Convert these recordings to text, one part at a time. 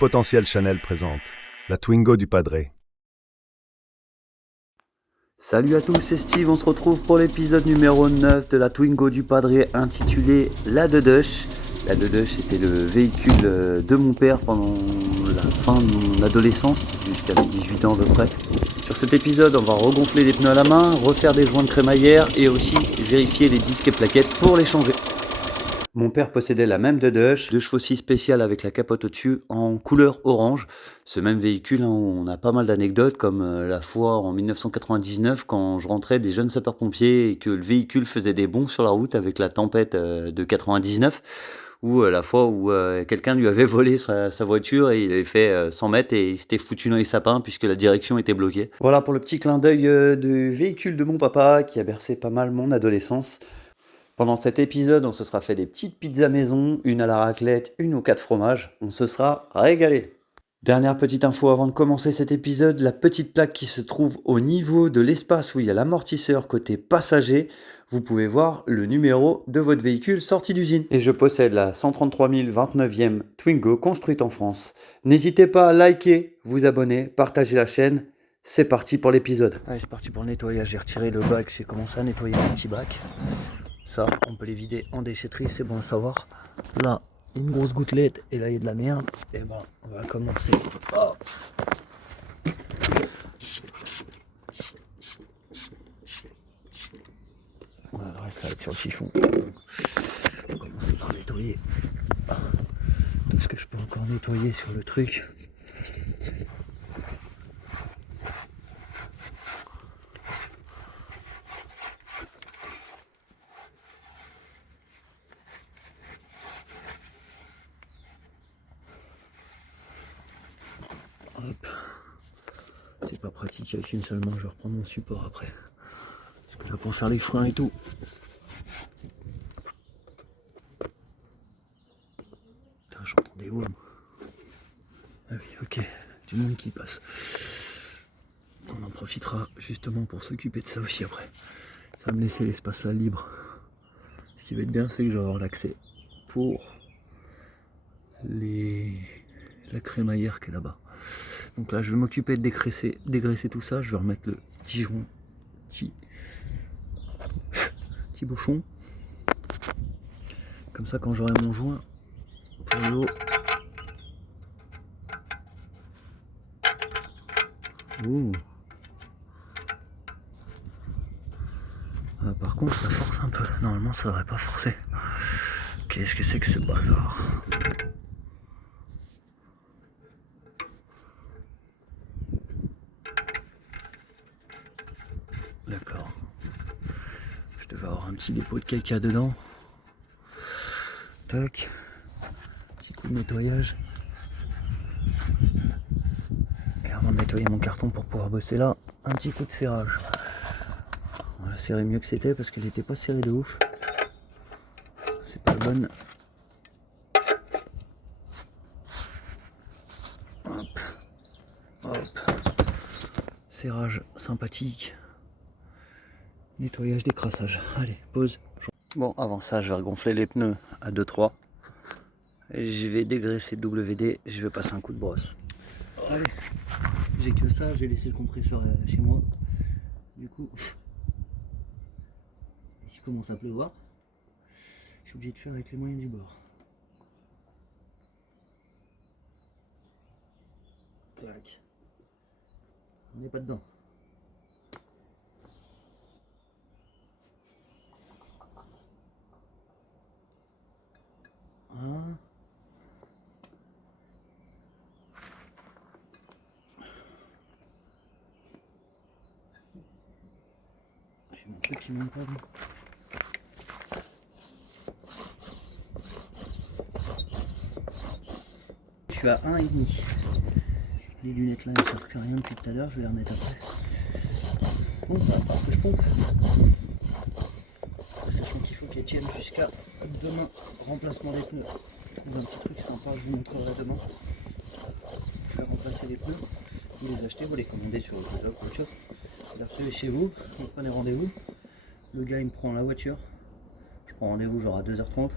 Multipotentiel Chanel présente la Twingo du Padre. Salut à tous, c'est Steve, on se retrouve pour l'épisode numéro 9 de la Twingo du Padre intitulé La Deduche. La Deduche était le véhicule de mon père pendant la fin de mon adolescence, jusqu'à mes 18 ans à peu près. Sur cet épisode, on va regonfler les pneus à la main, refaire des joints de crémaillère et aussi vérifier les disques et plaquettes pour les changer. Mon père possédait la même Deduche, 2 chevaux 6 spéciales avec la capote au-dessus en couleur orange. Ce même véhicule, on a pas mal d'anecdotes, comme la fois en 1999 quand je rentrais des jeunes sapeurs-pompiers et que le véhicule faisait des bonds sur la route avec la tempête de 99, ou la fois où quelqu'un lui avait volé sa voiture et il avait fait 100 mètres et il s'était foutu dans les sapins puisque la direction était bloquée. Voilà pour le petit clin d'œil du véhicule de mon papa qui a bercé pas mal mon adolescence. Pendant cet épisode, on se sera fait des petites pizzas maison, une à la raclette, une aux 4 fromages. On se sera régalé. Dernière petite info avant de commencer cet épisode, la petite plaque qui se trouve au niveau de l'espace où il y a l'amortisseur côté passager, vous pouvez voir le numéro de votre véhicule sorti d'usine. Et je possède la 133 029e Twingo construite en France. N'hésitez pas à liker, vous abonner, partager la chaîne. C'est parti pour l'épisode. Allez, c'est parti pour le nettoyage. J'ai retiré le bac, j'ai commencé à nettoyer mon petit bac. Ça, on peut les vider en déchetterie, c'est bon à savoir. Là, une grosse gouttelette et là, il y a de la merde. Et ben, on va commencer. Oh. Voilà, le reste, ça va être sur le chiffon. On va commencer par nettoyer tout ce que je peux encore nettoyer sur le truc. Hop. C'est pas pratique avec une seule main, je vais reprendre mon support après. Parce que là pour faire les freins et tout. Putain, j'entends des worms. Ah oui, ok, du monde qui passe. On en profitera justement pour s'occuper de ça aussi après. Ça va me laisser l'espace là libre. Ce qui va être bien, c'est que je vais avoir l'accès pour la crémaillère qui est là-bas. Donc là, je vais m'occuper de dégraisser tout ça. Je vais remettre le petit joint, petit bouchon. Comme ça, quand j'aurai mon joint pour le haut, ouh. Ah, par contre, ça force un peu. Normalement, ça devrait pas forcer. Qu'est-ce que c'est que ce bazar? D'accord. Je devais avoir un petit dépôt de caca dedans. Tac. Petit coup de nettoyage. Et avant de nettoyer mon carton pour pouvoir bosser là, un petit coup de serrage. On va serrer mieux que c'était parce qu'il n'était pas serré de ouf. C'est pas bonne. Hop. Hop. Serrage sympathique. Nettoyage, décrassage. Allez, pause. Bon, avant ça, je vais regonfler les pneus à 2-3. Et je vais dégraisser WD. Je vais passer un coup de brosse. Allez, j'ai que ça. J'ai laissé le compresseur chez moi. Du coup, il commence à pleuvoir. Je suis obligé de faire avec les moyens du bord. Tac. On n'est pas dedans. Hein. J'ai mon truc qui monte pas. Je suis à 1,5. Les lunettes là, elles ne servent que rien depuis tout à l'heure. Je vais les remettre après. Bon, il va falloir que je pompe. Sachant qu'il faut qu'elles tiennent jusqu'à demain. Remplacement des pneus. Je trouve un petit truc sympa, je vous montrerai demain. Pour faire remplacer les pneus. Vous les achetez, vous les commandez sur le blog ou autre chose. Vous les recevez chez vous, vous prenez rendez-vous. Le gars il me prend la voiture. Je prends rendez-vous genre à 2h30.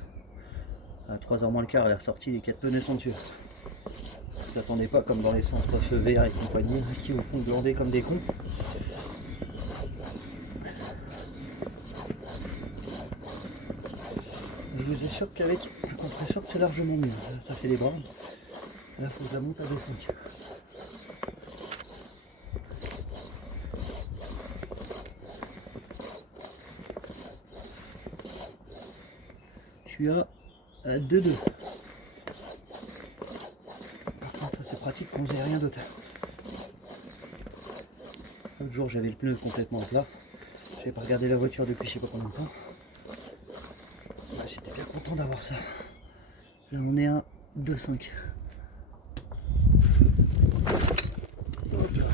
À 3h moins le quart, elle est ressortie, les 4 pneus sont dessus. vous attendez pas comme dans les centres feux verts et compagnie qui vous font glander comme des cons. Je vous assure qu'avec un compresseur c'est largement mieux. Là, ça fait des bornes. Là faut que je la monte à 2,5. Je suis à 2,2. Par contre ça c'est pratique quand vous n'avez rien d'autre. L'autre jour j'avais le pneu complètement plat. Je n'avais pas regardé la voiture depuis je sais pas combien de temps. J'étais bien content d'avoir ça. Là on est à 2,5. Hop là.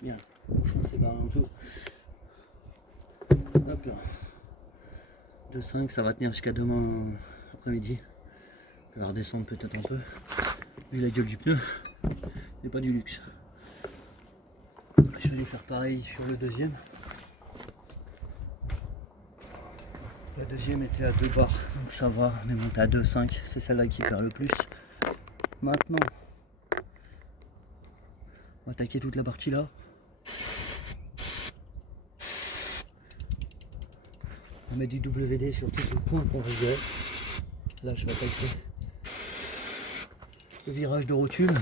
Bien. Franchement c'est barré un peu. Hop là. 2,5 ça va tenir jusqu'à demain après-midi. Je vais redescendre peut-être un peu. Vu la gueule du pneu, c'est pas du luxe. Je vais aller faire pareil sur le deuxième. La deuxième était à 2 bars, donc ça va, on est monté à 2,5, c'est celle-là qui perd le plus. Maintenant, on va attaquer toute la partie là. On met du WD sur tous les points qu'on réglait. Là, je vais attaquer le virage de rotule.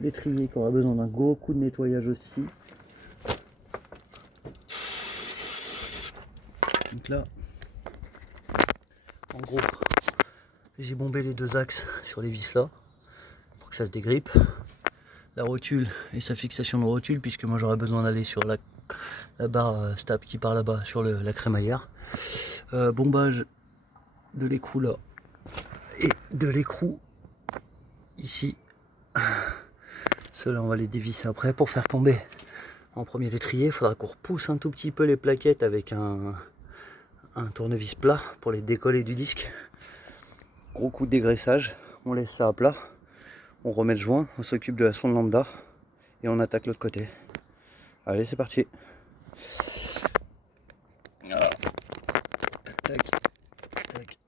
L'étrier qui aura besoin d'un gros coup de nettoyage aussi. Donc là, en gros, j'ai bombé les deux axes sur les vis là pour que ça se dégrippe. La rotule et sa fixation de rotule, puisque moi j'aurais besoin d'aller sur la barre stable qui part là-bas sur la crémaillère. Bombage de l'écrou là et de l'écrou ici. Ceux-là on va les dévisser après pour faire tomber en premier l'étrier. Il faudra qu'on repousse un tout petit peu les plaquettes avec un tournevis plat pour les décoller du disque. Gros coup de dégraissage, on laisse ça à plat, on remet le joint, on s'occupe de la sonde lambda et on attaque l'autre côté. Allez, c'est parti. Tac, tac, tac,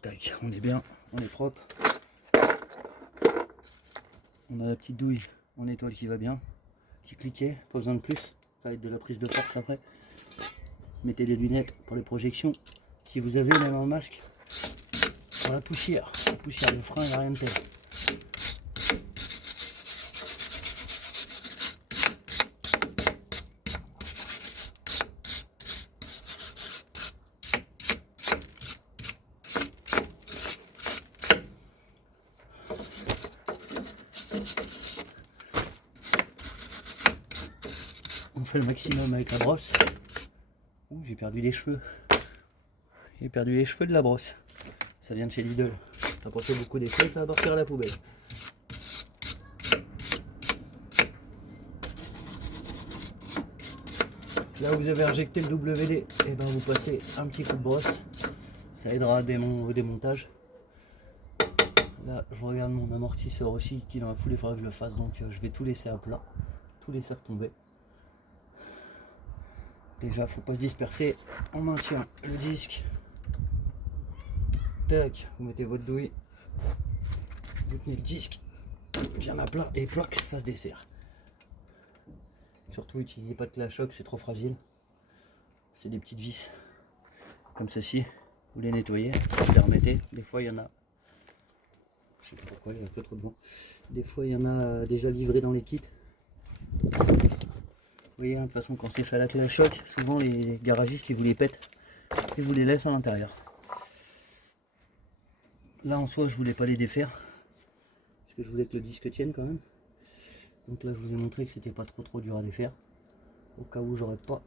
tac, on est bien, on est propre. On a la petite douille en étoile qui va bien. Petit cliquet, pas besoin de plus, ça va être de la prise de force après. Mettez des lunettes pour les projections. Si vous avez même un masque pour la poussière de frein, il n'y a rien de tel. On fait le maximum avec la brosse. Ouh, j'ai perdu les cheveux. J'ai perdu les cheveux de la brosse. Ça vient de chez Lidl. T'as pas fait beaucoup d'effets, ça va partir à la poubelle. Là où vous avez injecté le WD, et ben vous passez un petit coup de brosse. Ça aidera au démontage. Là, je regarde mon amortisseur aussi qui dans la foulée, il faudra que je le fasse. Donc je vais tout laisser à plat. Tout laisser retomber. Déjà, faut pas se disperser. On maintient le disque. Tac, vous mettez votre douille. Vous tenez le disque bien à plat et plaque, ça se dessert. Surtout, n'utilisez pas de clé à choc, c'est trop fragile. C'est des petites vis comme ceci. Vous les nettoyez, vous les remettez. Des fois, il y en a. Je sais pas pourquoi, il y a un peu trop de vent. Des fois, il y en a déjà livré dans les kits. Vous voyez, de toute façon, quand c'est fait à la clé à choc, souvent les garagistes ils vous les pètent et vous les laissent à l'intérieur. Là en soi, je voulais pas les défaire parce que je voulais que le disque tienne quand même. Donc là, je vous ai montré que c'était pas trop dur à défaire. Au cas où j'aurais pas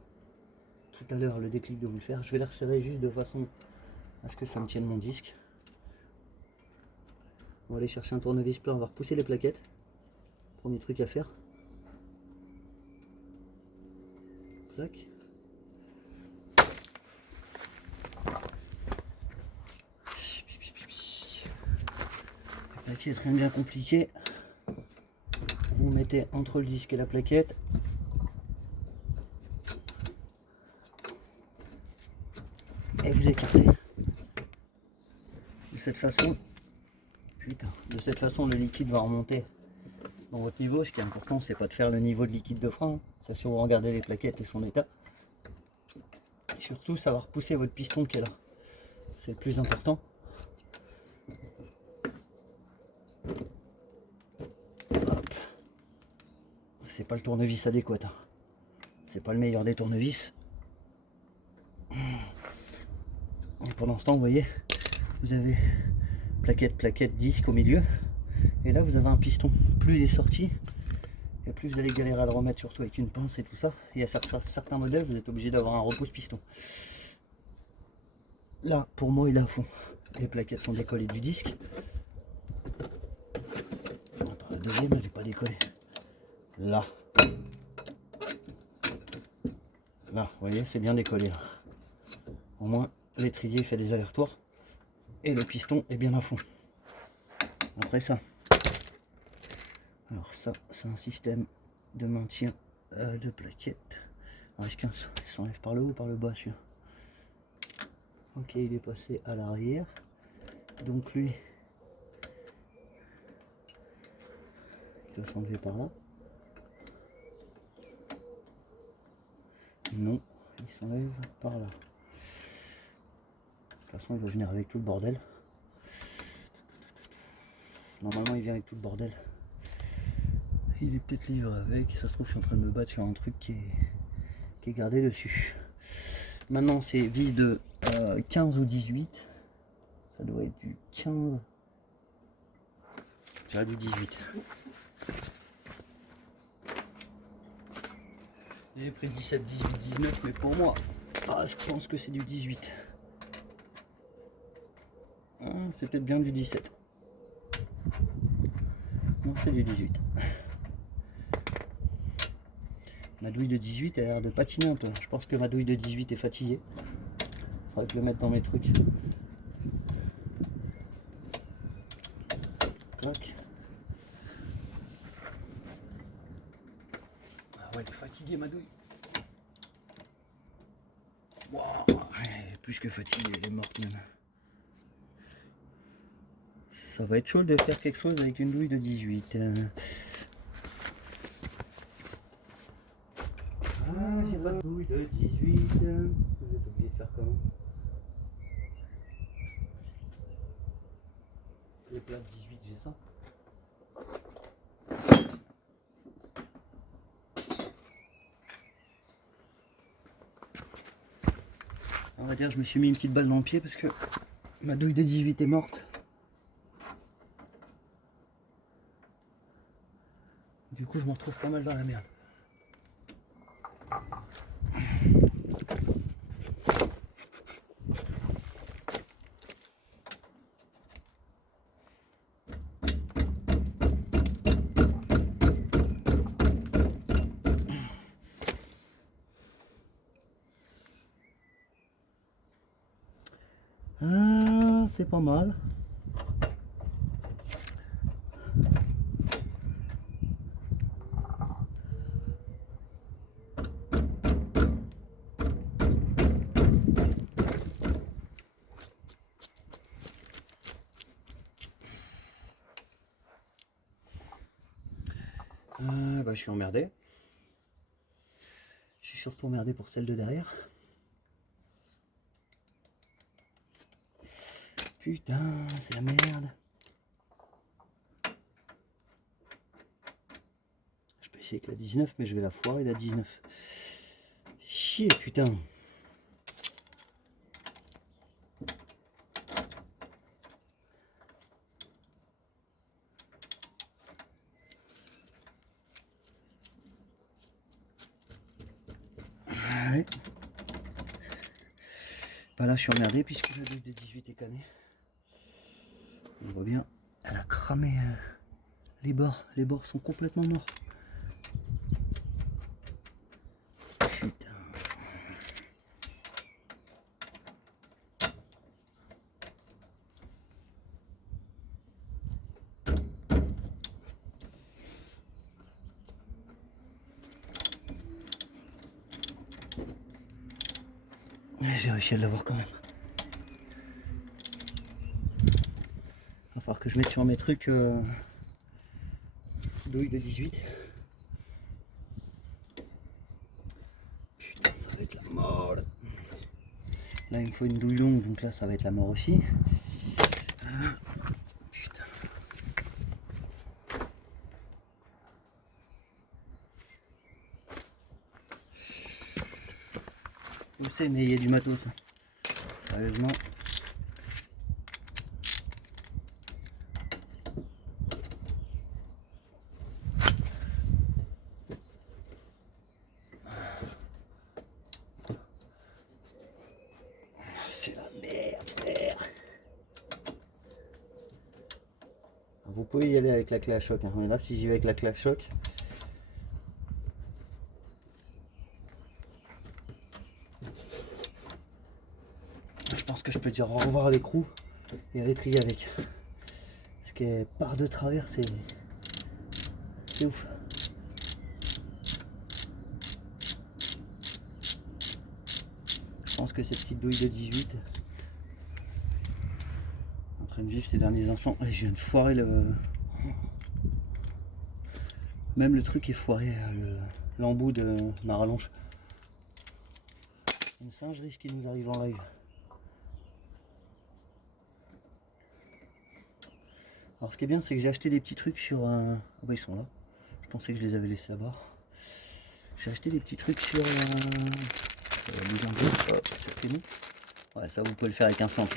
tout à l'heure le déclic de vous le faire, je vais les resserrer juste de façon à ce que ça me tienne mon disque. On va aller chercher un tournevis plat, on va repousser les plaquettes. Premier truc à faire. Tac. La plaquette, rien de bien compliqué. Vous mettez entre le disque et la plaquette. Et vous écartez. cette façon, le liquide va remonter dans votre niveau. Ce qui est important, c'est pas de faire le niveau de liquide de frein, c'est surtout regarder les plaquettes et son état. Et surtout, ça va repousser votre piston qui est là. C'est le plus important. Hop. C'est pas le tournevis adéquat. Hein. C'est pas le meilleur des tournevis. Et pour l'instant, vous voyez, vous avez plaquette, disque au milieu. Et là, vous avez un piston. Plus il est sorti, et plus vous allez galérer à le remettre, surtout avec une pince et tout ça. Et il y a certains modèles, vous êtes obligé d'avoir un repousse piston. Là, pour moi, il est à fond. Les plaquettes sont décollées du disque. La deuxième, elle n'est pas décollée. Là. Là, vous voyez, c'est bien décollé. Là. Au moins, l'étrier fait des allers-retours. Et le piston est bien à fond. Après ça. Alors ça, c'est un système de maintien de plaquettes. Alors, est-ce qu'il s'enlève par le haut ou par le bas, celui-là? Ok, il est passé à l'arrière. Donc lui, il doit s'enlever par là. Non, il s'enlève par là. De toute façon, il va venir avec tout le bordel. Normalement, il vient avec tout le bordel. Il est peut-être livré avec. Ça se trouve, je suis en train de me battre sur un truc qui est gardé dessus. Maintenant, c'est vis de 15 ou 18. Ça doit être du 15. Je dirais du 18. J'ai pris 17, 18, 19, mais pour moi, je pense que c'est du 18. C'est peut-être bien du 17. Non, c'est du 18. Ma douille de 18 a l'air de patiner un peu. Je pense que ma douille de 18 est fatiguée. Faudrait que je le mette dans mes trucs. Tac. Ah ouais, elle est fatiguée ma douille. Wow, elle est plus que fatiguée, elle est morte même. Ça va être chaud de faire quelque chose avec une douille de 18. J'ai pas de douille de 18. Vous êtes obligé de faire comment? Les plats de 18, j'ai ça. On va dire je me suis mis une petite balle dans le pied parce que ma douille de 18 est morte. Du coup je me retrouve pas mal dans la merde. C'est pas mal. Je suis emmerdé. Je suis surtout emmerdé pour celle de derrière. Putain, c'est la merde. Je peux essayer avec la 19, mais je vais la foirer la 19. Chier, putain. Ouais. Bah là, je suis emmerdé puisque la douille des 18 est canée. On voit bien, elle a cramé les bords. Les bords sont complètement morts. Putain. J'ai réussi à l'avoir quand même. falloir que je mette sur mes trucs douille de 18. Putain, ça va être la mort. Là, il me faut une douille longue, donc là, ça va être la mort aussi. Putain. Je sais, mais il y a du matos. Sérieusement. C'est la merde. Vous pouvez y aller avec la clé à choc, hein. Mais là, si j'y vais avec la clé à choc, je pense que je peux dire au revoir à l'écrou et aller trier avec. Ce qui est par de travers, c'est ouf. Je pense que ces petites douilles de 18 en train de vivre ces derniers instants. Et je viens de foirer le. Même le truc est foiré, l'embout de ma rallonge. Une singerie ce qui nous arrive en live. Alors ce qui est bien, c'est que j'ai acheté des petits trucs sur un. Ah bah ils sont là. Je pensais que je les avais laissés là-bas. J'ai acheté des petits trucs sur ouais, ça vous pouvez le faire avec un centre.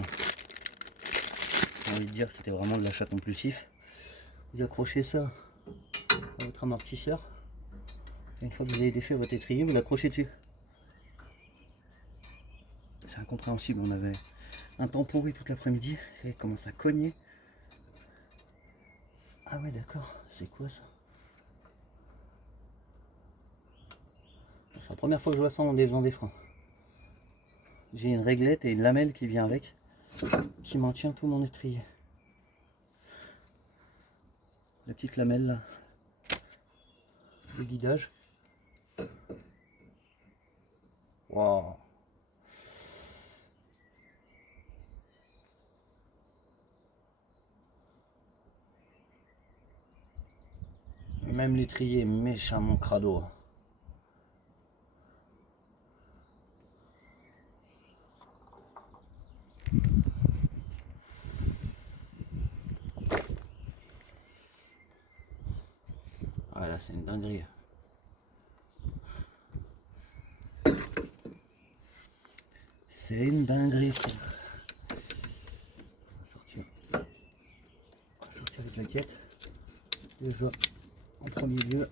J'ai envie de dire que c'était vraiment de l'achat compulsif. Vous accrochez ça à votre amortisseur. Et une fois que vous avez défait votre étrier, vous l'accrochez dessus. C'est incompréhensible, on avait un temps pourri toute l'après-midi, et il commence à cogner. Ah ouais d'accord, c'est quoi ça? C'est la première fois que je vois ça en défaisant des freins. J'ai une réglette et une lamelle qui vient avec, qui maintient tout mon étrier. La petite lamelle là, le guidage. Waouh. Même l'étrier est méchamment crado. Ah là c'est une dinguerie. C'est une dinguerie. On va sortir les plaquettes. Déjà en premier lieu.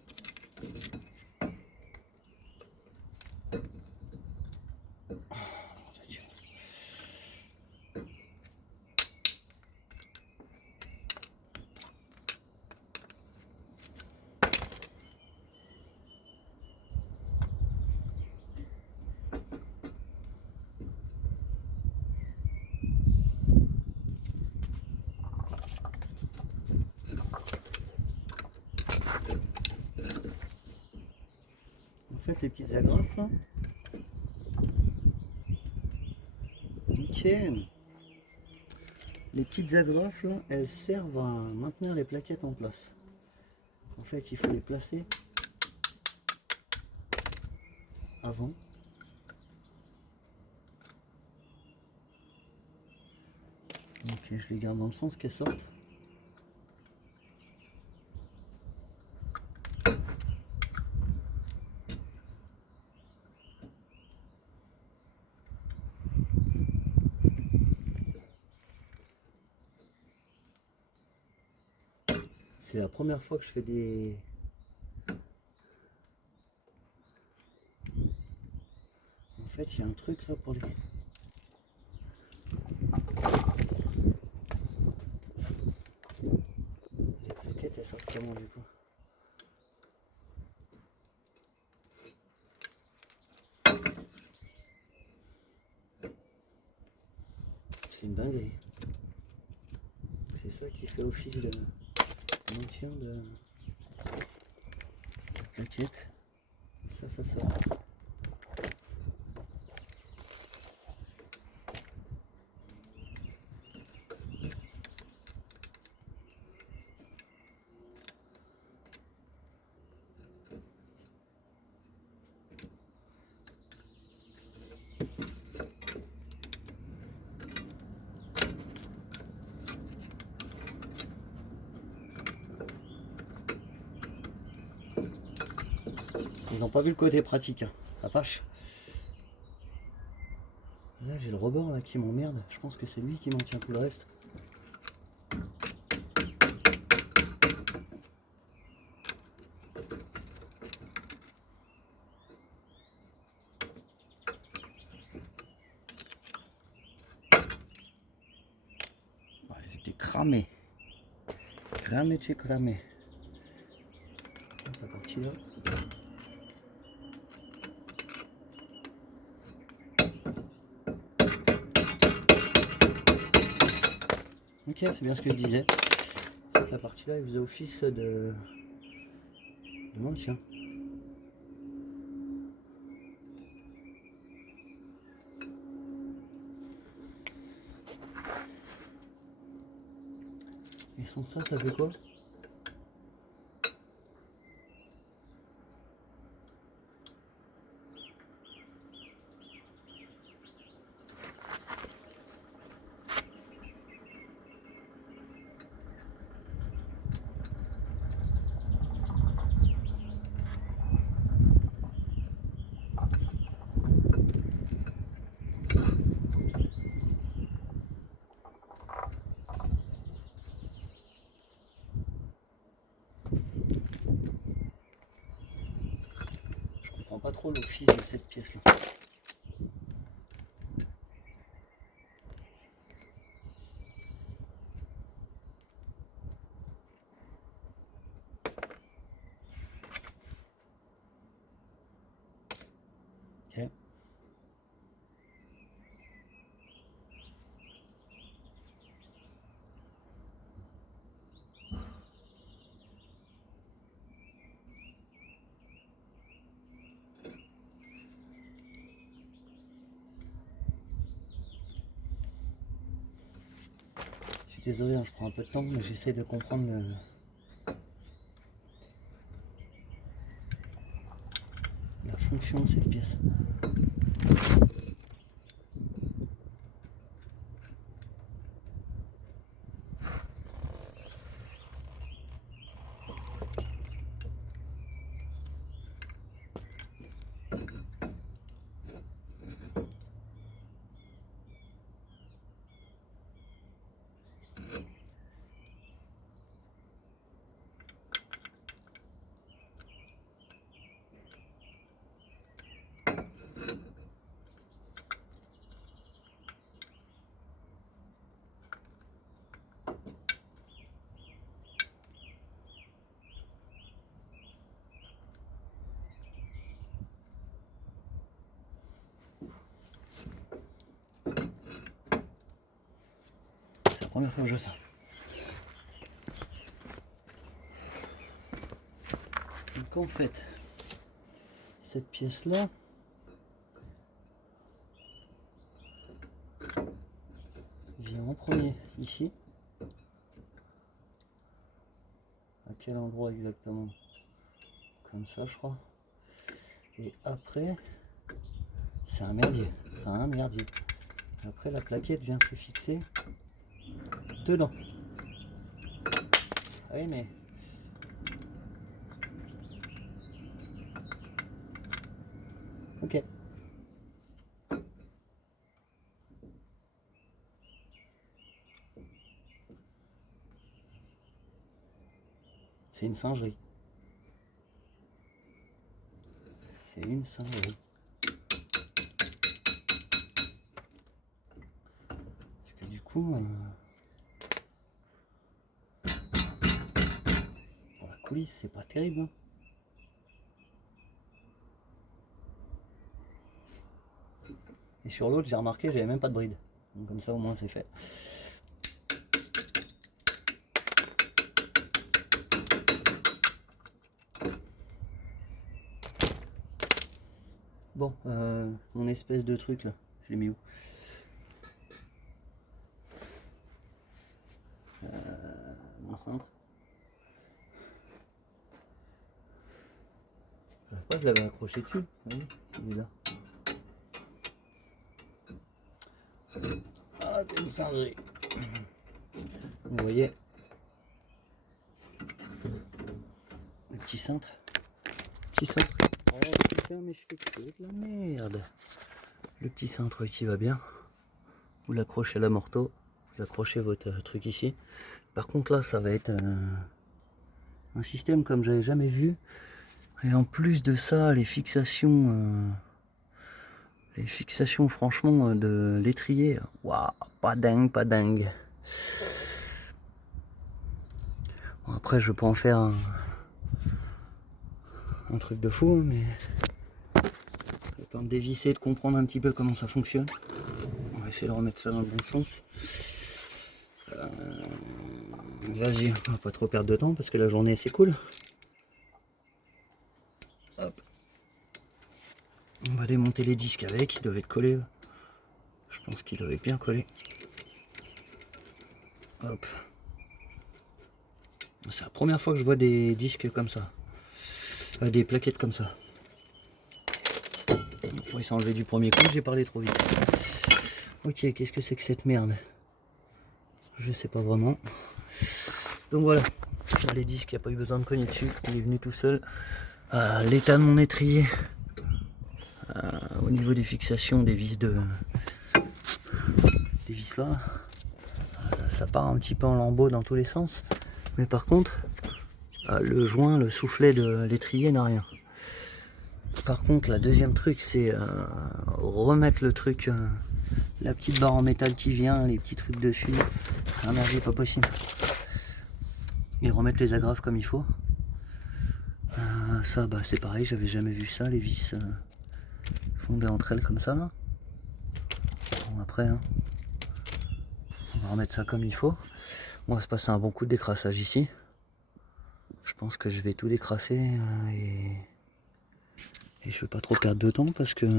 En fait les petites agrafes là. Nickel. Les petites agrafes là, elles servent à maintenir les plaquettes en place. En fait il faut les placer avant. Ok, je les garde dans le sens qu'elles sortent. C'est la première fois que je fais des... En fait, il y a un truc là pour les... Les plaquettes, elles sortent comment du coup? C'est une dinguerie. C'est ça qui fait office de maintien de plaquettes. Ça sort. ils ont pas vu le côté pratique, hein. La vache. Là j'ai le rebord là qui m'emmerde. Je pense que c'est lui qui maintient tout le reste. Ouais, c'était cramé. Cramé de chez cramé. La partie là. Ok, c'est bien ce que je disais. La partie là, il faisait office de maintien. Et sans ça, ça fait quoi? Je comprends pas trop l'office de cette pièce là. Ok. Je suis désolé, hein, je prends un peu de temps, mais j'essaie de comprendre la fonction de cette pièce. C'est la première fois que je fais ça. Donc en fait, cette pièce là, vient en premier ici. À quel endroit exactement? Comme ça je crois. Et après, c'est un merdier. Enfin un merdier. Après la plaquette vient se fixer dedans. Ah oui mais... Ok. C'est une singerie. C'est une singerie. Parce que du coup... pour la coulisse, c'est pas terrible. Hein. Et sur l'autre, j'ai remarqué, j'avais même pas de bride. Donc comme ça, au moins, c'est fait. Bon, mon espèce de truc là, je l'ai mis où? Mon cintre. Je savais pas que je l'avais accroché dessus. Oui, il est là. Ah, c'est une singerie. Vous voyez le petit cintre. Petit cintre. Oh putain, mais je fais que de la merde. Le petit cintre qui va bien. Vous l'accrochez à la morteau. Vous accrochez votre truc ici. Par contre là, ça va être un système comme j'avais jamais vu. Et en plus de ça, les fixations franchement de l'étrier, waouh, pas dingue, pas dingue. Bon, après, je peux en faire un truc de fou, mais le temps de dévisser, de comprendre un petit peu comment ça fonctionne. On va essayer de remettre ça dans le bon sens. Vas-y, on va pas trop perdre de temps parce que la journée c'est cool. Hop. On va démonter les disques avec, ils doivent être collés. Je pense qu'ils doivent être bien collés. Hop. C'est la première fois que je vois des disques comme ça. Des plaquettes comme ça. Pour y s'enlever du premier coup, j'ai parlé trop vite. Ok, qu'est-ce que c'est que cette merde? Je sais pas vraiment. Donc voilà. Les disques, il n'y a pas eu besoin de cogner dessus. Il est venu tout seul. L'état de mon étrier. Au niveau des fixations des vis là, ça part un petit peu en lambeaux dans tous les sens, mais par contre le joint, le soufflet de l'étrier n'a rien. Par contre, la deuxième truc, c'est remettre le truc, la petite barre en métal qui vient, les petits trucs dessus, c'est un merdier pas possible. Et remettre les agrafes comme il faut. Ça, bah c'est pareil, j'avais jamais vu ça, les vis fondées entre elles comme ça là. Bon, après, hein, on va remettre ça comme il faut. On va se passer un bon coup de décrassage ici. Je pense que je vais tout décrasser et je vais pas trop perdre de temps parce que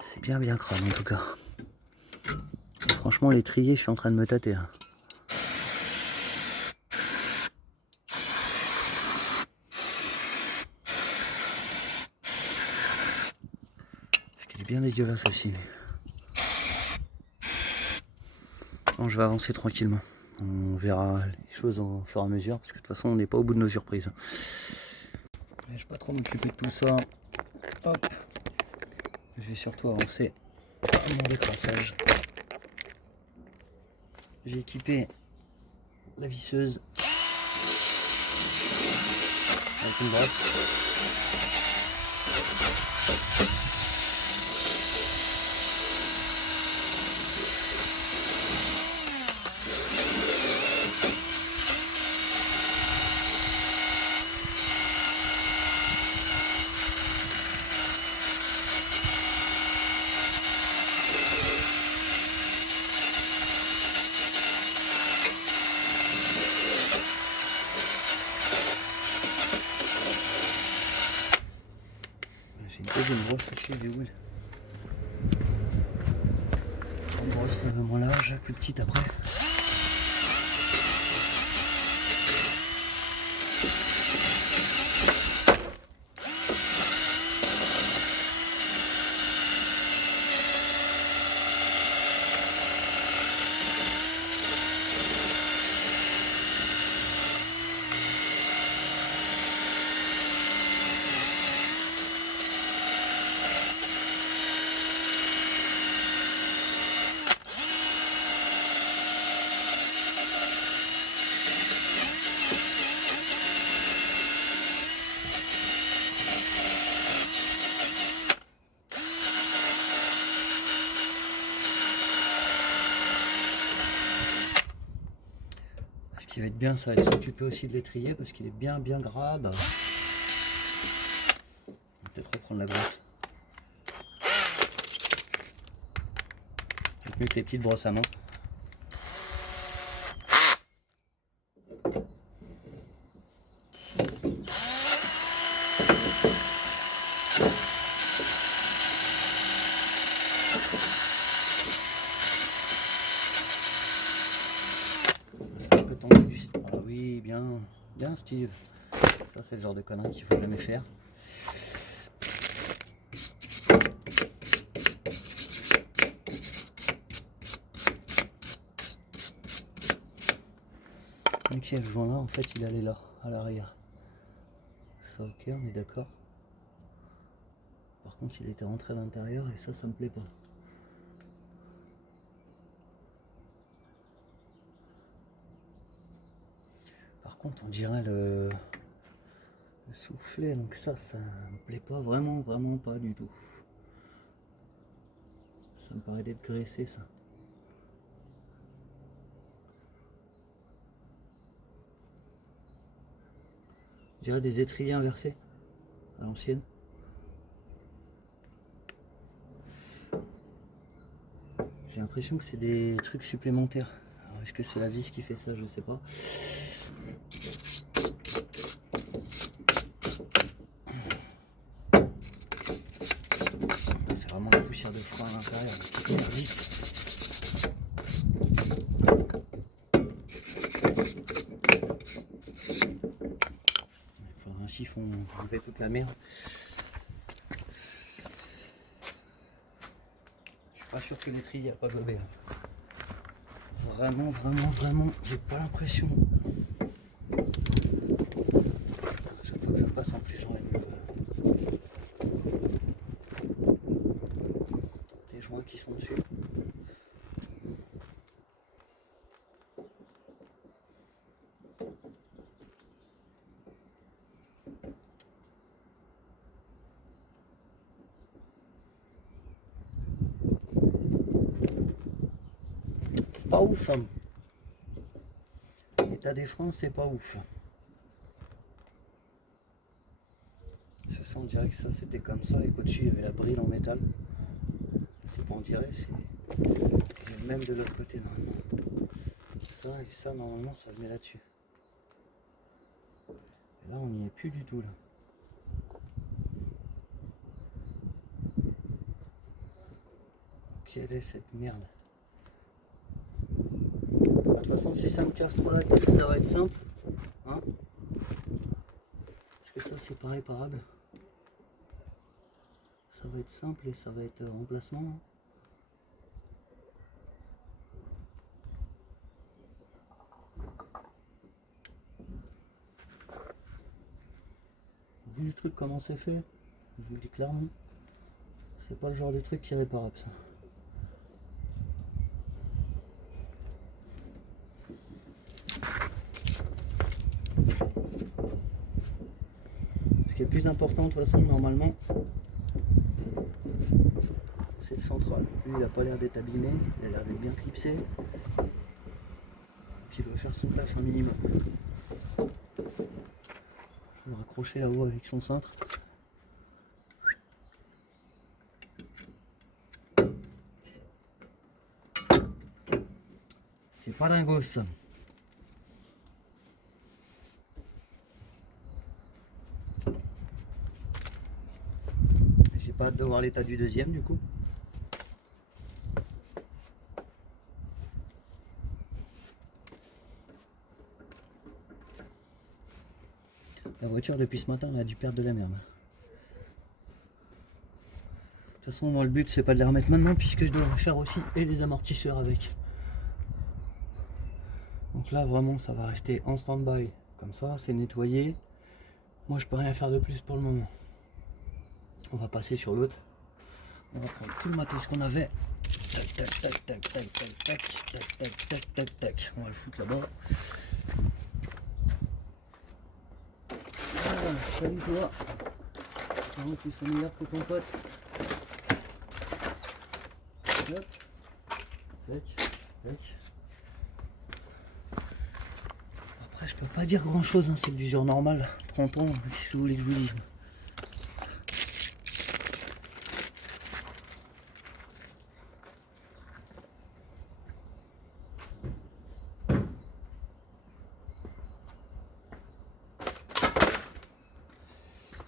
c'est bien crade en tout cas. Et franchement, l'étrier, je suis en train de me tâter là. Bien dégueulasse aussi. Bon, je vais avancer tranquillement. On verra les choses au fur et à mesure, parce que de toute façon on n'est pas au bout de nos surprises. Je vais pas trop m'occuper de tout ça. Hop. Je vais surtout avancer à mon décrassage. J'ai équipé la visseuse avec une brosse. J'ai une brosse aussi, elle est où? Une brosse moins large, plus petite après. Ce qui va être bien, ça va être s'occuper aussi de l'étrier parce qu'il est bien grade. On va peut-être reprendre la brosse. Mieux que les petites brosses à main. Ah oui, bien Steve. Ça c'est le genre de conneries qu'il faut jamais faire. Ok, le joint là, en fait, il allait là, à l'arrière. Ça, ok, on est d'accord. Par contre, il était rentré à l'intérieur et ça me plaît pas. Par contre, on dirait le soufflet, donc ça me plaît pas vraiment pas du tout. Ça me paraît d'être graissé, ça. On dirait des étriers inversés à l'ancienne. J'ai l'impression que c'est des trucs supplémentaires. Alors, est-ce que c'est la vis qui fait ça? Je sais pas. C'est vraiment la poussière de frein à l'intérieur qui est merdique. Il faudra un chiffon pour enlever toute la merde. Je suis pas sûr que l'étrier a pas gobé. Vraiment, j'ai pas l'impression. Chaque fois que je passe en plus, j'enlève des joints qui sont dessus. C'est pas ouf, hein. L'état des freins, c'est pas ouf. Ce sens, on dirait que ça c'était comme ça et qu'au-dessus il y avait la brille en métal. C'est pas on dirait, c'est le même de l'autre côté normalement. Ça et ça normalement ça venait là-dessus. Et là on n'y est plus du tout là. Quelle est cette merde? De toute façon si ça me casse trop la tête ça va être simple. Hein? Parce que ça c'est pas réparable. Ça va être simple et ça va être remplacement. Hein. Vu le truc comment c'est fait, je vous le dis clairement, c'est pas le genre de truc qui est réparable ça. Ce qui est plus important de toute façon normalement, c'est le central. Lui il a pas l'air d'être abîmé, il a l'air d'être bien clipsé. Donc il doit faire son taf un minimum. Je vais le raccrocher là-haut avec son cintre. C'est pas dingos ça. J'ai pas hâte de voir l'état du deuxième du coup. La voiture depuis ce matin elle a dû perdre de la merde. De toute façon moi le but c'est pas de les remettre maintenant puisque je dois faire aussi et les amortisseurs avec. Donc là vraiment ça va rester en stand-by comme ça, c'est nettoyé. Moi je peux rien faire de plus pour le moment. On va passer sur l'autre. On va prendre tout le matos qu'on avait. Tac tac tac tac tac tac tac tac tac tac tac tac. On va le foutre là-bas. Salut toi. Avant que tu sois meilleur que ton pote. Hop. Tac, tac. Après je peux pas dire grand chose, hein. C'est du genre normal. 30 ans, qu'est-ce que vous voulez que je vous dise?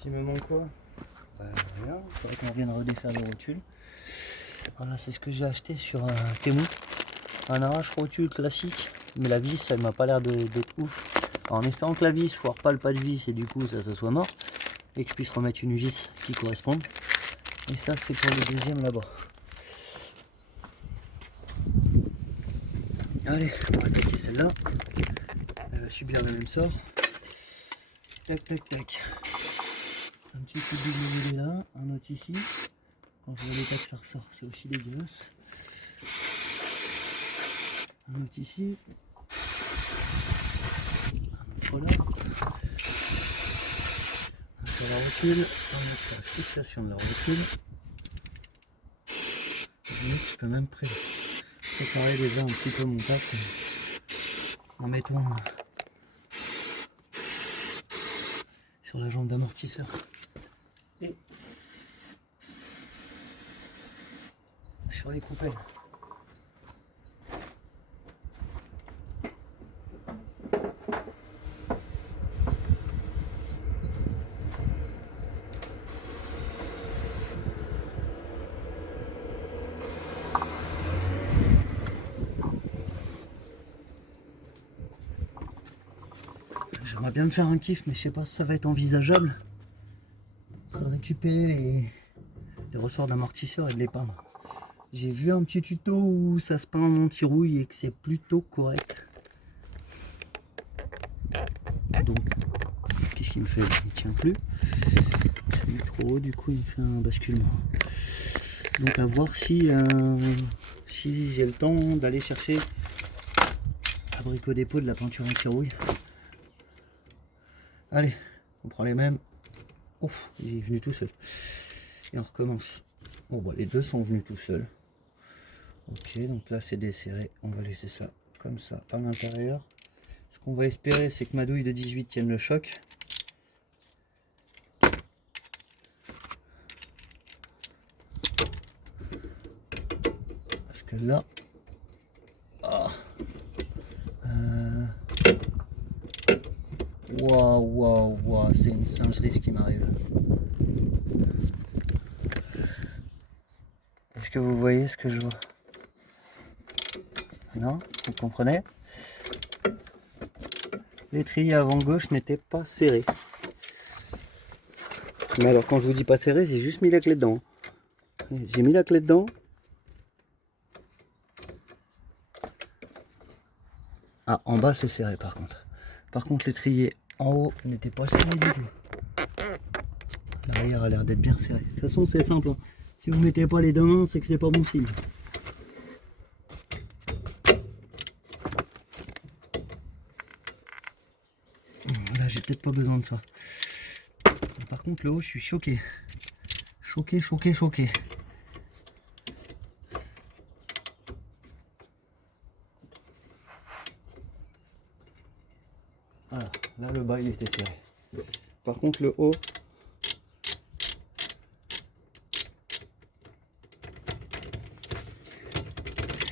Il me manque quoi? Bah rien, il faudrait qu'on vienne redéfaire les rotules. Voilà, c'est ce que j'ai acheté sur Temu. Un arrache rotule classique, mais la vis elle m'a pas l'air d'être ouf. Alors, en espérant que la vis foire pas le pas de vis et du coup ça soit mort. Et que je puisse remettre une vis qui corresponde. Et ça c'est pour le deuxième là-bas. Allez, on va attaquer celle-là. subir le même sort. Tac, tac, tac. Un petit coup de WD là, un autre ici. Quand je vois l'état que ça ressort, c'est aussi dégueulasse. Un autre ici. Un autre là. Un sur la rotule. Un autre sur la fixation de la rotule. Je peux même préparer déjà un petit peu mon taf en mettant sur la jambe d'amortisseur et sur les coupelles. J'aimerais bien me faire un kiff, mais je sais pas si ça va être envisageable. C'est de récupérer les ressorts d'amortisseur et de les peindre. J'ai vu un petit tuto où ça se peint en anti-rouille et que c'est plutôt correct. Donc, qu'est-ce qu'il me fait? Il ne tient plus. Il est trop haut, du coup il me fait un basculement. Donc à voir si j'ai le temps d'aller chercher à Brico Dépôt de la peinture anti-rouille. Allez, on prend les mêmes. Ouf, il est venu tout seul. Et on recommence. Bon, bah, les deux sont venus tout seuls. Ok, donc là c'est desserré. On va laisser ça comme ça à l'intérieur. Ce qu'on va espérer, c'est que ma douille de 18 tienne le choc. Parce que là... Waouh, c'est une singerie ce qui m'arrive. Est-ce que vous voyez ce que je vois? Non? Vous comprenez? L'étrier avant gauche n'était pas serré. Mais alors quand je vous dis pas serré, j'ai juste mis la clé dedans. J'ai mis la clé dedans. Ah, en bas c'est serré par contre. Par contre l'étrier en haut n'était pas serré du tout. L'arrière a l'air d'être bien serré. De toute façon c'est simple. Hein. Si vous ne mettez pas les deux, c'est que c'est pas bon signe. Là j'ai peut-être pas besoin de ça. Par contre le haut je suis choqué. Choqué. Voilà, là le bas il était serré. Par contre le haut,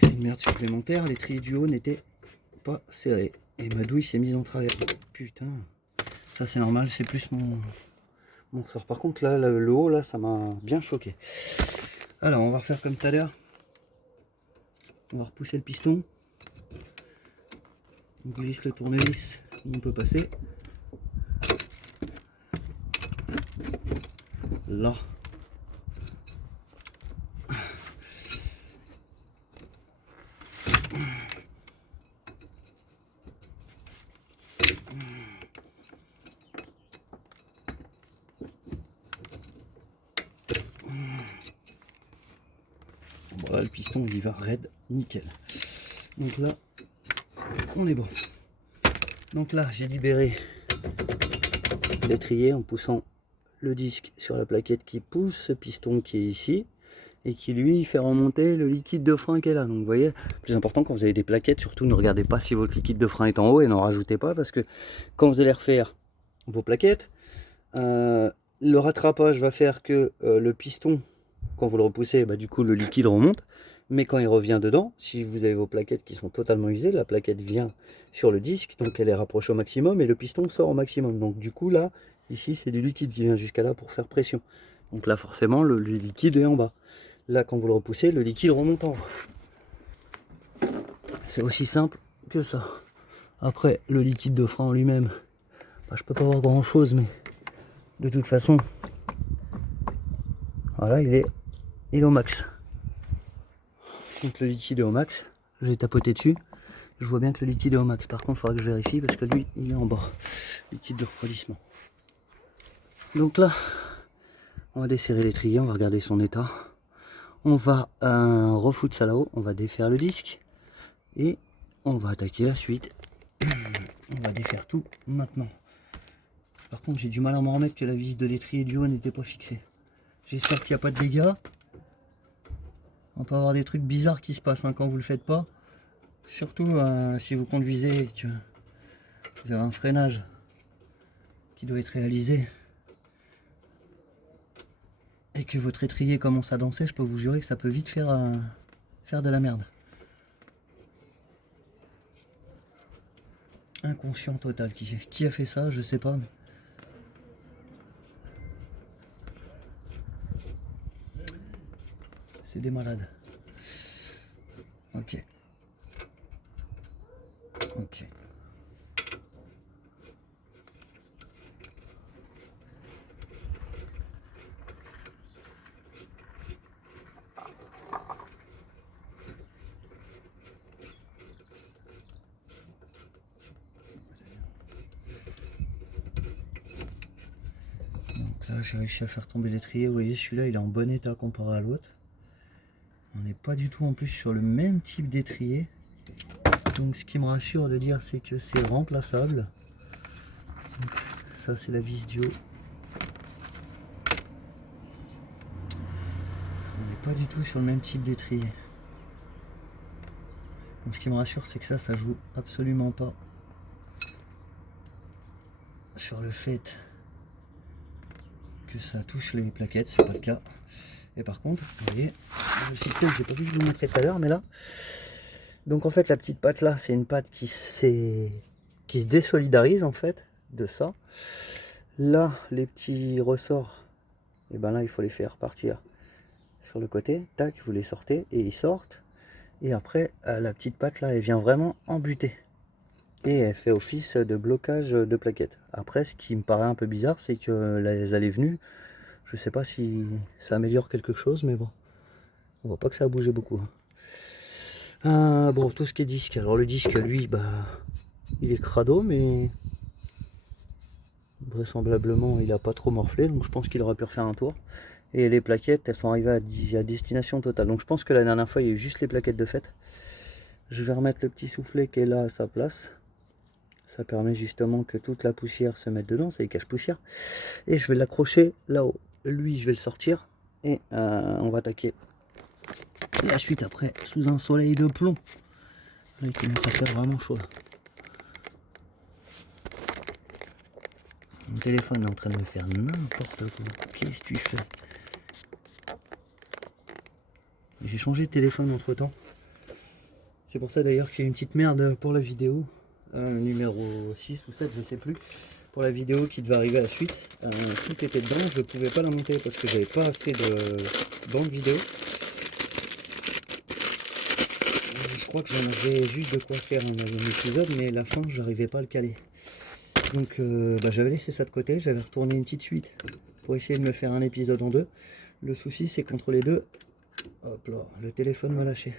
une merde supplémentaire, l'étrier du haut n'était pas serré. Et ma douille s'est mise en travers. Putain, ça c'est normal, c'est plus mon ressort. Par contre là, le haut là, ça m'a bien choqué. Alors on va refaire comme tout à l'heure. On va repousser le piston. On glisse le tournevis, on peut passer. Là. Voilà, le piston il va raide, nickel. Donc là, on est bon. Donc là, j'ai libéré l'étrier en poussant le disque sur la plaquette qui pousse ce piston qui est ici et qui lui fait remonter le liquide de frein qui est là. Donc vous voyez, le plus important quand vous avez des plaquettes, surtout ne regardez pas si votre liquide de frein est en haut et n'en rajoutez pas, parce que quand vous allez refaire vos plaquettes, le rattrapage va faire que le piston, quand vous le repoussez, bah, du coup le liquide remonte, mais quand il revient dedans, si vous avez vos plaquettes qui sont totalement usées, la plaquette vient sur le disque, donc elle est rapprochée au maximum et le piston sort au maximum. Donc du coup là, ici c'est du liquide qui vient jusqu'à là pour faire pression. Donc là forcément le liquide est en bas. Là quand vous le repoussez, le liquide remonte en haut. C'est aussi simple que ça. Après le liquide de frein en lui-même, bah, je peux pas voir grand chose, mais de toute façon, voilà, il est au max. Donc le liquide est au max, j'ai tapoté dessus. Je vois bien que le liquide est au max. Par contre, il faudra que je vérifie parce que lui, il est en bas. Liquide de refroidissement. Donc là, on va desserrer l'étrier, on va regarder son état. On va refoutre ça là-haut, on va défaire le disque. Et on va attaquer la suite. On va défaire tout maintenant. Par contre, j'ai du mal à m'en remettre que la vis de l'étrier du haut n'était pas fixée. J'espère qu'il n'y a pas de dégâts. On peut avoir des trucs bizarres qui se passent quand vous le faites pas. Surtout si vous conduisez et que vous avez un freinage qui doit être réalisé. Et que votre étrier commence à danser, je peux vous jurer que ça peut vite faire de la merde. Inconscient total. Qui a fait ça, je sais pas. Mais... c'est des malades. Ok. Ok. Donc là, j'ai réussi à faire tomber l'étrier. Vous voyez, celui-là, il est en bon état comparé à l'autre. On n'est pas du tout en plus sur le même type d'étrier. Donc ce qui me rassure de dire, c'est que c'est remplaçable. Donc, ça, c'est la vis du haut. On n'est pas du tout sur le même type d'étrier. Donc ce qui me rassure, c'est que ça joue absolument pas sur le fait que ça touche les plaquettes, c'est pas le cas. Et par contre, vous voyez, le système, j'ai pas pu vous le montrer tout à l'heure, mais là, donc en fait la petite patte là, c'est une patte qui se désolidarise en fait de ça. Là, les petits ressorts, et ben là il faut les faire partir sur le côté, tac, vous les sortez et ils sortent. Et après, la petite patte là, elle vient vraiment embuter. Et elle fait office de blocage de plaquettes. Après, ce qui me paraît un peu bizarre, c'est que les allées venues, je sais pas si ça améliore quelque chose, mais bon, on voit pas que ça a bougé beaucoup. Bon, tout ce qui est disque. Alors le disque, lui, bah, il est crado, mais vraisemblablement, il a pas trop morflé, donc je pense qu'il aurait pu refaire un tour. Et les plaquettes, elles sont arrivées à destination totale. Donc je pense que la dernière fois, il y a eu juste les plaquettes de fête. Je vais remettre le petit soufflet qui est là à sa place. Ça permet justement que toute la poussière se mette dedans, c'est les cache-poussière. Et je vais l'accrocher là-haut. Lui, je vais le sortir et on va attaquer la suite après sous un soleil de plomb. Là, il commence à faire vraiment chaud. Là. Mon téléphone est en train de me faire n'importe quoi. Qu'est-ce que tu fais? J'ai changé de téléphone entre temps. C'est pour ça d'ailleurs que j'ai une petite merde pour la vidéo. Numéro 6 ou 7, je sais plus. Pour la vidéo qui devait arriver à la suite. Tout était dedans, je ne pouvais pas la monter parce que j'avais pas assez de bande vidéo. Je crois que j'en avais juste de quoi faire un épisode, mais la fin, j'arrivais pas à le caler. Donc j'avais laissé ça de côté, j'avais retourné une petite suite pour essayer de me faire un épisode en deux. Le souci, c'est qu'entre les deux, hop là, le téléphone m'a lâché.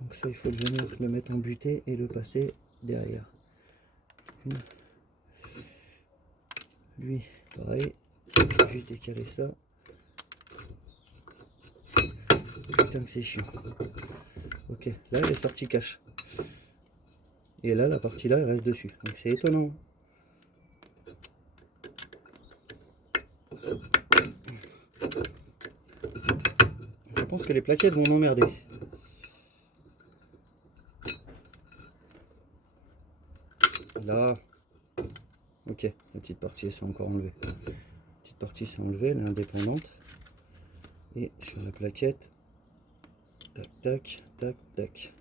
Donc ça, il faut venir le mettre en butée et le passer derrière. Lui, pareil, juste décaler ça. Putain que c'est chiant. Ok, là il est sorti cache. Et là, la partie là, elle reste dessus. Donc c'est étonnant. Je pense que les plaquettes vont m'emmerder. Là, ok, la petite partie s'est encore enlevée. La petite partie s'est enlevée, elle est indépendante. Et sur la plaquette, tac, tac, tac, tac.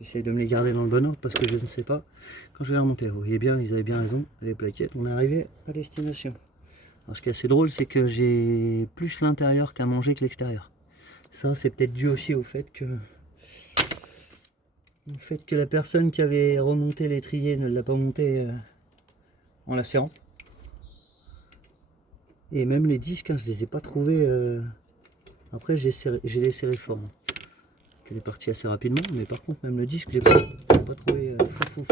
J'essaye de me les garder dans le bon ordre parce que je ne sais pas quand je vais les remonter. Vous voyez bien, ils avaient bien raison, les plaquettes, on est arrivé à destination. Alors ce qui est assez drôle, c'est que j'ai plus l'intérieur qu'à manger que l'extérieur. Ça, c'est peut-être dû aussi au fait que la personne qui avait remonté l'étrier ne l'a pas monté en la serrant. Et même les disques, je les ai pas trouvés. Après, j'ai les serrés fort. qu'elle est partie assez rapidement, mais par contre même le disque je l'ai pas trouvé fou.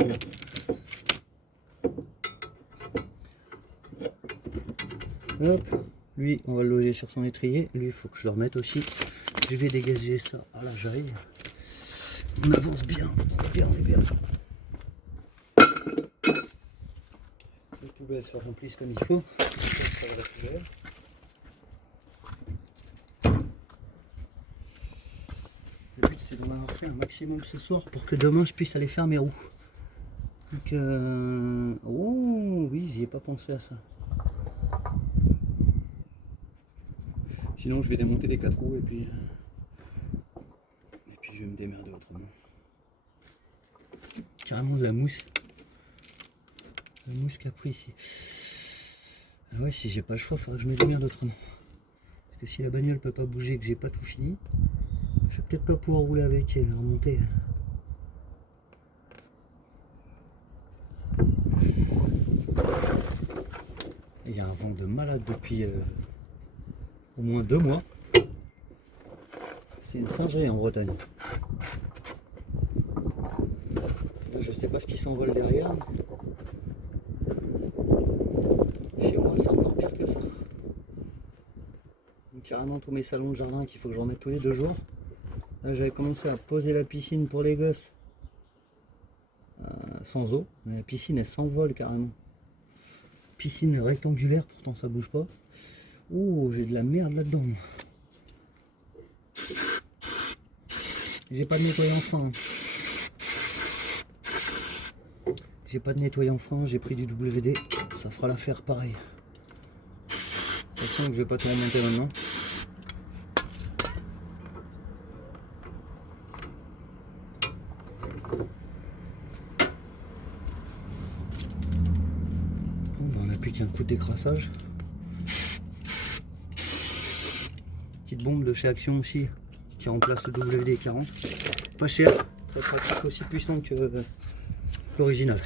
Hop, lui on va le loger sur son étrier, lui il faut que je le remette aussi. Je vais dégager ça à la jaille. On avance bien, on est bien. Les poubelles se remplissent comme il faut. Ça va la poubelle. Le but c'est d'en avoir fait un maximum ce soir pour que demain je puisse aller faire mes roues. Donc oh oui, j'y ai pas pensé à ça. Sinon je vais démonter les 4 roues et puis je vais me démerder autrement. Carrément de la mousse. La mousse qu'a pris ici. Ah ouais, si j'ai pas le choix, il faudra que je me démerde autrement. Parce que si la bagnole peut pas bouger et que j'ai pas tout fini, je vais peut-être pas pouvoir rouler avec et la remonter. Il y a un vent de malade depuis au moins 2 mois. C'est une singerie en Bretagne. Là, je sais pas ce qui s'envole derrière. Chez moi, c'est encore pire que ça. Donc, carrément tous mes salons de jardin qu'il faut que je remette tous les 2 jours. Là, j'avais commencé à poser la piscine pour les gosses sans eau. Mais la piscine, elle s'envole carrément. Piscine rectangulaire, pourtant ça bouge pas. Oh, j'ai de la merde là-dedans. J'ai pas de nettoyant frein. J'ai pas de nettoyant frein, j'ai pris du WD. Ça fera l'affaire pareil. Ça sent que je vais pas tout remonter maintenant. Bon, on n'a plus qu'un coup d'écrassage. Petite bombe de chez Action aussi qui remplace le WD-40. Pas cher, très pratique, aussi puissant que l'original.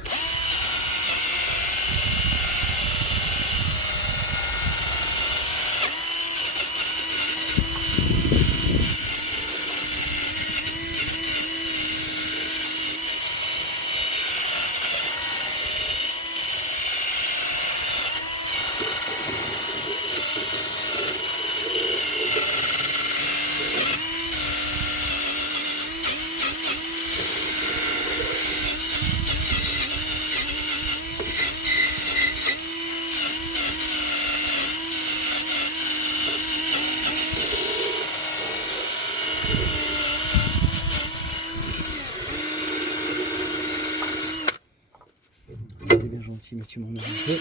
T'es bien gentil, mais tu m'emmerdes un peu.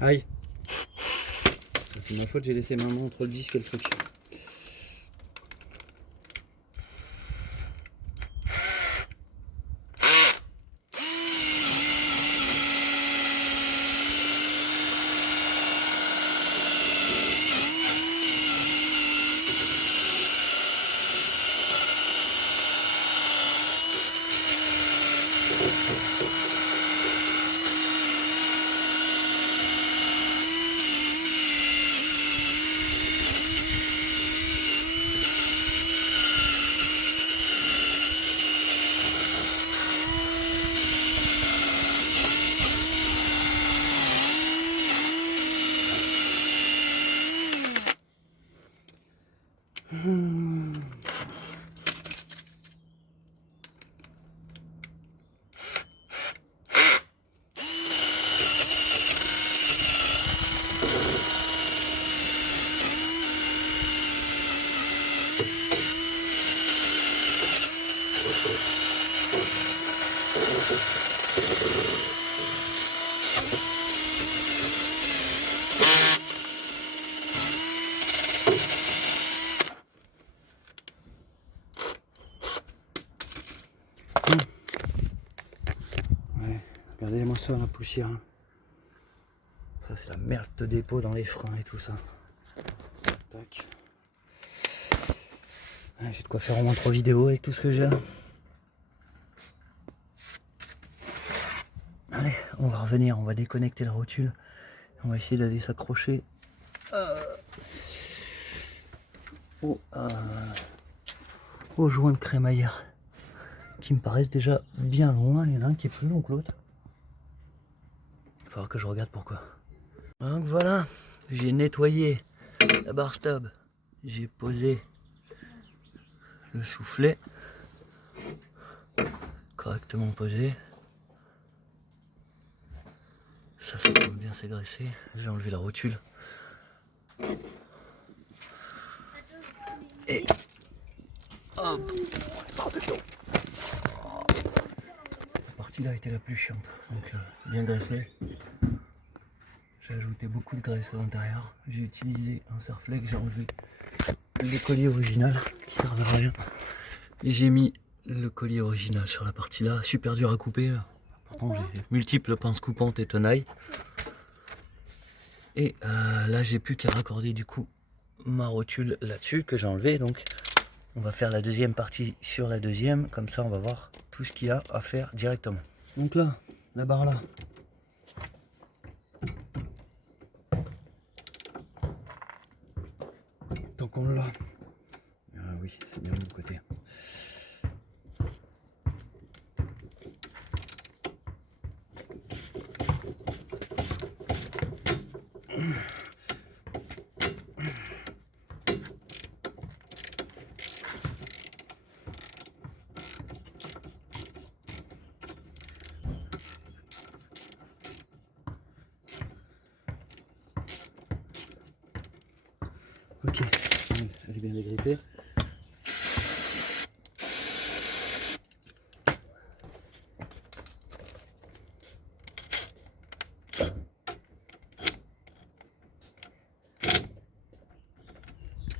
Aïe. Ça, c'est ma faute, j'ai laissé ma main entre le disque et le truc. Ouais, regardez-moi ça, la poussière. Ça, c'est la merde de dépôt dans les freins et tout ça. Tac. J'ai de quoi faire au moins 3 vidéos avec tout ce que j'ai là. Allez, on va revenir, on va déconnecter la rotule. On va essayer d'aller s'accrocher au joint de crémaillère qui me paraissent déjà bien loin. Il y en a un qui est plus long que l'autre. Il va falloir que je regarde pourquoi. Donc voilà, j'ai nettoyé la barre stop. J'ai posé le soufflet correctement posé. Ça semble bien s'agresser. J'ai enlevé la rotule. Et hop, sort dedans. La partie là était la plus chiante. Donc bien graissé. J'ai ajouté beaucoup de graisse à l'intérieur. J'ai utilisé un serre-flex, j'ai enlevé le collier original qui servait à rien. Et j'ai mis le collier original sur la partie là. Super dur à couper. Pourtant j'ai multiples pinces coupantes et tenailles. Et là j'ai plus qu'à raccorder du coup ma rotule là-dessus que j'ai enlevé. Donc on va faire la deuxième partie sur la deuxième. Comme ça on va voir tout ce qu'il y a à faire directement. Donc là, la barre là. Tant qu'on l'a. Ah oui, c'est bien de mon côté. Ok, elle est bien dégrippée.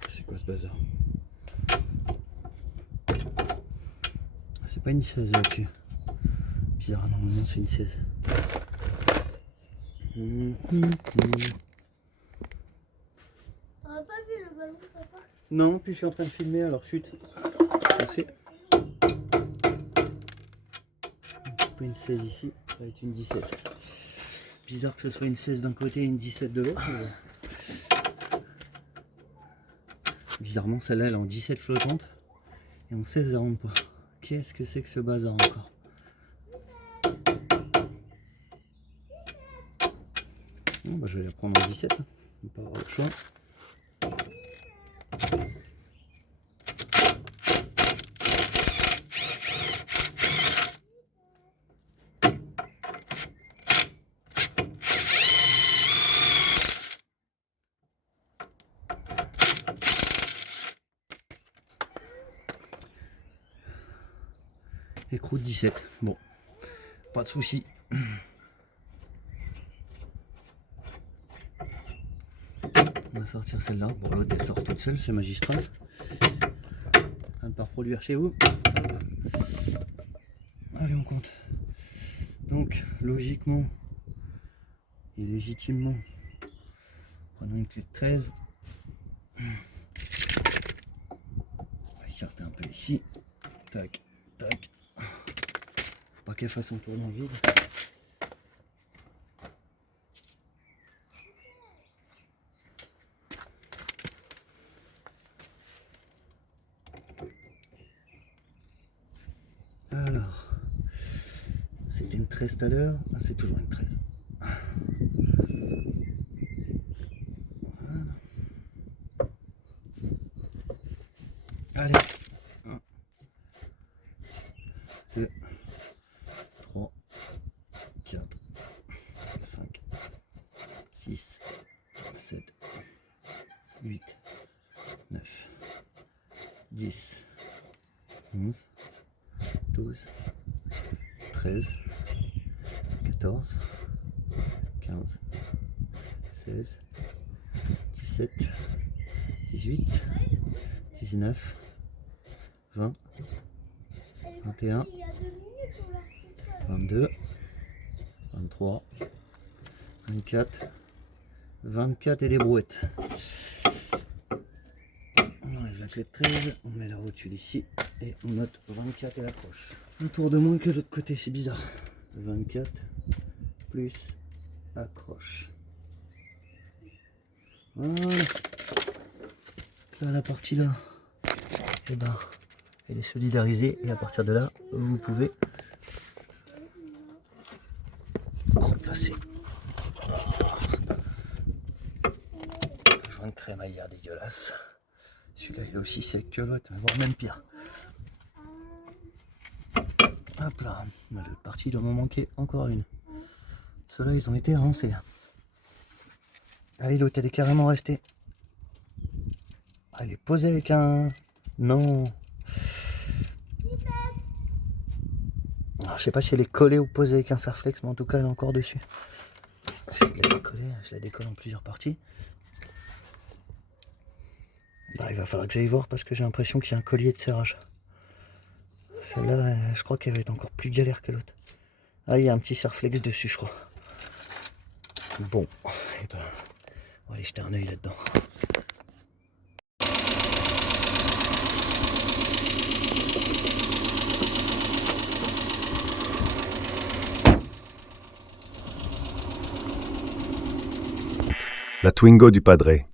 C'est quoi ce bazar? C'est pas une 16 là-dessus. Bizarre, normalement c'est une 16. On n'a pas vu le ballon, papa? Non, puis je suis en train de filmer, alors chute. Merci. Pas une 16 ici, ça va être une 17. Bizarre que ce soit une 16 d'un côté et une 17 de l'autre. Bizarrement, celle-là elle est en 17 flottante et en 16 elle rentre pas. Qu'est-ce que c'est que ce bazar encore? Bon, bah, je vais la prendre en 17, hein. On va pas avoir le choix. Écroute 17, bon, pas de souci. On va sortir celle-là. Bon, l'autre elle sort toute seule, c'est magistral. À ne pas reproduire chez vous. Allez, on compte. Donc, logiquement et légitimement, prenons une clé de 13. On va écarter un peu ici. Tac, tac. Faut pas qu'elle fasse un tour dans le vide. Alors, c'était une 13 tout à l'heure, ah, c'est toujours une 13. Voilà. Allez, 1, 2, 3, 4, 5, 6, 7, 8, 9, 10, 11, 12, 13, 14, 15, 16, 17, 18, 19, 20, 21, 22, 23, 24, 24 et des brouettes. On enlève la clé de 13, on met la rotule ici et on note 24 et l'accroche. Un tour de moins que de l'autre côté, c'est bizarre. 24 plus accroche. Voilà. Là, la partie là, et ben, elle est solidarisée et à partir de là, vous pouvez remplacer. Le joint de crémaillère dégueulasse. Celui-là il est aussi sec que l'autre, voire même pire. Hop là, l'autre partie il doit m'en manquer encore une. Ceux-là ils ont été rincés. Ah oui, l'autre elle est carrément restée. Ah, elle est posée avec un... Non. Alors, je sais pas si elle est collée ou posée avec un Sarflex, mais en tout cas elle est encore dessus. Si je la décolle, je la décolle en plusieurs parties. Bah, il va falloir que j'aille voir parce que j'ai l'impression qu'il y a un collier de serrage. Celle-là, je crois qu'elle va être encore plus galère que l'autre. Ah, il y a un petit Sarflex dessus, je crois. Bon, et ben, on va aller jeter un œil là-dedans. La Twingo du Padre.